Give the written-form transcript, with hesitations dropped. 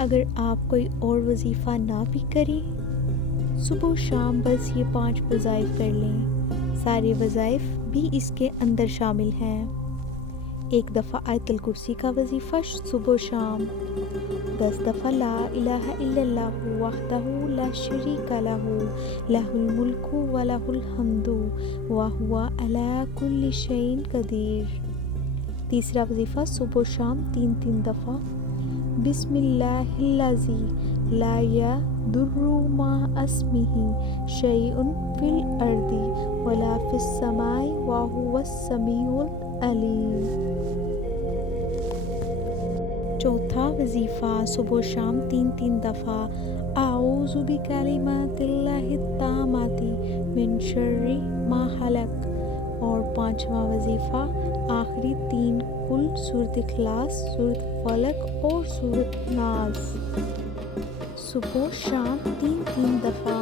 اگر آپ کوئی اور وظیفہ نہ بھی کریں، صبح و شام بس یہ 5 وظائف کر لیں، سارے وظائف بھی اس کے اندر شامل ہیں۔ 1 دفعہ آیت الکرسی کا وظیفہ صبح و شام، 10 دفعہ لا الہ الا اللہ وحدہ لا شریک لہ لہ الملک و لہ الحمد وہو علی کل شیء قدیر۔ تیسرا وظیفہ صبح و شام 3 دفعہ، بسم اللہ الذی لا یضر مع اسمہ شیء فی الارض ولا فی السماء وہو السمیع العلیم۔ چوتھا وظیفہ صبح و شام 3 دفعہ، اعوذ بکلمات اللہ التامات من شر ما خلق۔ اور 5واں وظیفہ آخری 3 کل سورۃ اخلاص، سورۃ فلق اور سورۃ ناس، صبح و شام 3 دفعہ۔